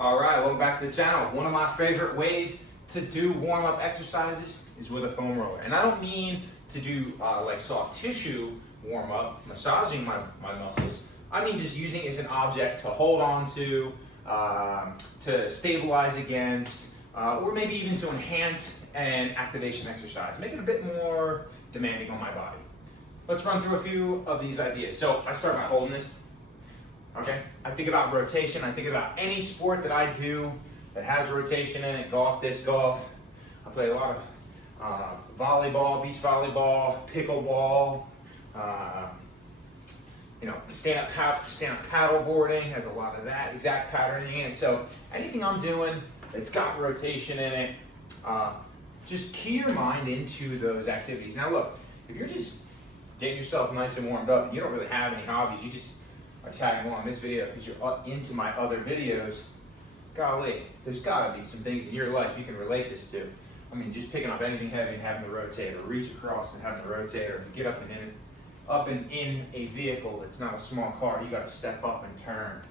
All right, welcome back to the channel. One of my favorite ways to do warm-up exercises is with a foam roller. And I don't mean to do like soft tissue warm-up, massaging my muscles. I mean just using it as an object to hold on to stabilize against, or maybe even to enhance an activation exercise. Make it a bit more demanding on my body. Let's run through a few of these ideas. So I start by holding this. Okay, I think about rotation. I think about any sport that I do that has rotation in it. Golf, disc golf. I play a lot of volleyball, beach volleyball, pickleball. Stand-up paddle boarding has a lot of that exact patterning. And so anything I'm doing that's got rotation in it, just key your mind into those activities. Now look, if you're just getting yourself nice and warmed up, and you don't really have any hobbies, you just are tagging along this video because you're into my other videos, golly, there's gotta be some things in your life you can relate this to. I mean, just picking up anything heavy and having to rotate, or reach across and having to rotate, or get up and in a vehicle that's not a small car, you gotta step up and turn.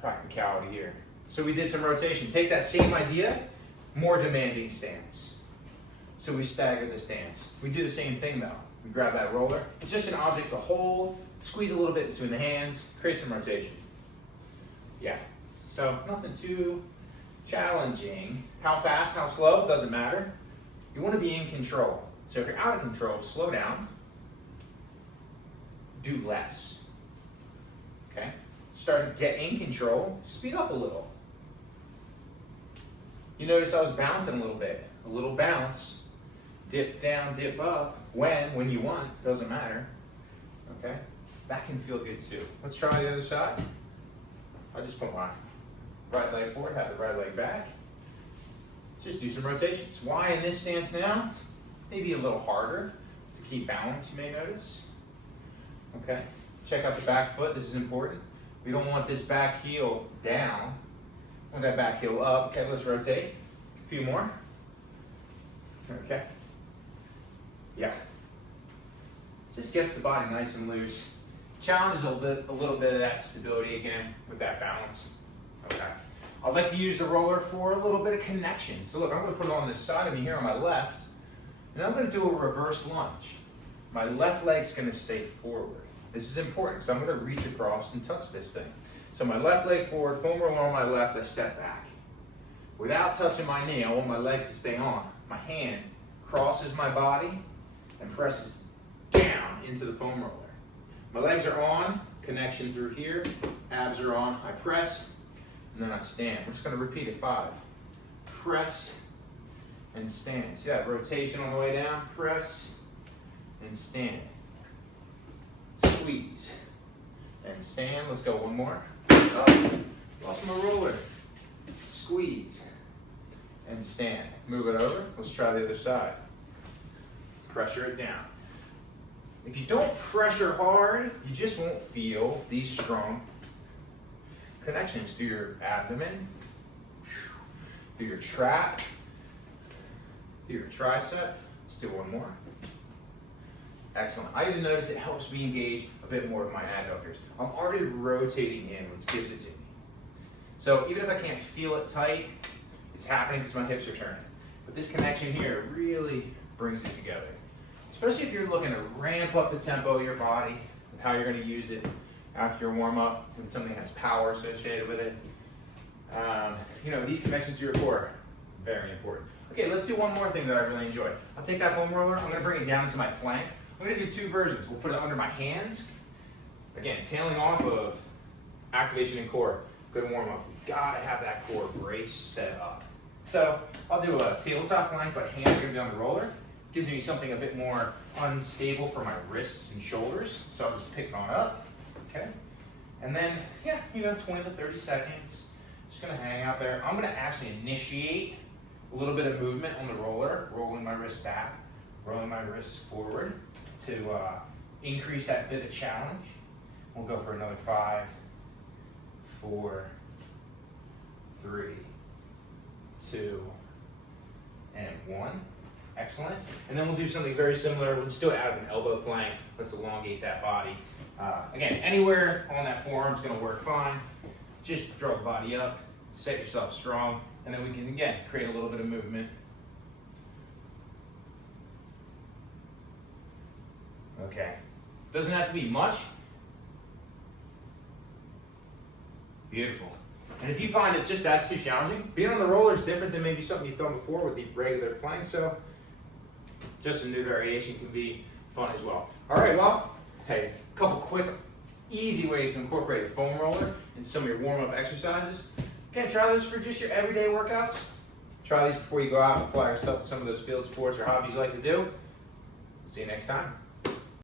Practicality here. So we did some rotation. Take that same idea, more demanding stance. So we stagger the stance. We do the same thing though. We grab that roller. It's just an object to hold, squeeze a little bit between the hands, create some rotation. Yeah, so nothing too challenging. How fast, how slow, doesn't matter. You want to be in control. So if you're out of control, slow down, do less. Okay? Start to get in control, speed up a little. You notice I was bouncing a little bounce, dip down, dip up, when you want, doesn't matter. Okay? That can feel good too. Let's try the other side. I just put my right leg forward, have the right leg back. Just do some rotations. Why in this stance now? It's maybe a little harder to keep balance, you may notice. Okay? Check out the back foot, this is important. We don't want this back heel down. We want that back heel up. Okay, let's rotate. A few more. Okay? Yeah. Just gets the body nice and loose. Challenges a little bit of that stability again with that balance. Okay. I'd like to use the roller for a little bit of connection. So look, I'm going to put it on this side of me here on my left, and I'm going to do a reverse lunge. My left leg's going to stay forward. This is important because I'm going to reach across and touch this thing. So my left leg forward, foam roller on my left, I step back. Without touching my knee, I want my legs to stay on. My hand crosses my body and presses down into the foam roller. My legs are on, connection through here, abs are on, I press, and then I stand. We're just gonna repeat it, 5. Press and stand. See that rotation on the way down? Press and stand. Squeeze and stand. Let's go, one more. Up, lost my roller. Squeeze and stand. Move it over, let's try the other side. Pressure it down. If you don't pressure hard, you just won't feel these strong connections through your abdomen, through your trap, through your tricep. Let's do one more. Excellent. I even notice it helps me engage a bit more with my adductors. I'm already rotating in, which gives it to me. So even if I can't feel it tight, it's happening because my hips are turning. But this connection here really brings it together. Especially if you're looking to ramp up the tempo of your body with how you're going to use it after your warm-up, with something that has power associated with it. These connections to your core, very important. Okay, let's do one more thing that I really enjoy. I'll take that foam roller, I'm going to bring it down into my plank. I'm going to do 2 versions. We'll put it under my hands. Again, tailing off of activation in core. Good warm-up. You gotta have that core brace set up. So I'll do a tabletop plank, but hands are going to be on the roller. Gives me something a bit more unstable for my wrists and shoulders. So I'll just pick it on up, okay? And then, 20 to 30 seconds. Just gonna hang out there. I'm gonna actually initiate a little bit of movement on the roller, rolling my wrist back, rolling my wrists forward to increase that bit of challenge. We'll go for another 5, 4, 3, 2, and 1. Excellent. And then we'll do something very similar. We'll just do it out of an elbow plank. Let's elongate that body. Again, anywhere on that forearm is going to work fine. Just draw the body up, set yourself strong, and then we can, again, create a little bit of movement. Okay, doesn't have to be much. Beautiful. And if you find it just that's too challenging, being on the roller is different than maybe something you've done before with the regular plank, so just a new variation can be fun as well. All right, well, hey, a couple quick, easy ways to incorporate a foam roller in some of your warm-up exercises. Again, try those for just your everyday workouts. Try these before you go out and apply yourself to some of those field sports or hobbies you like to do. See you next time.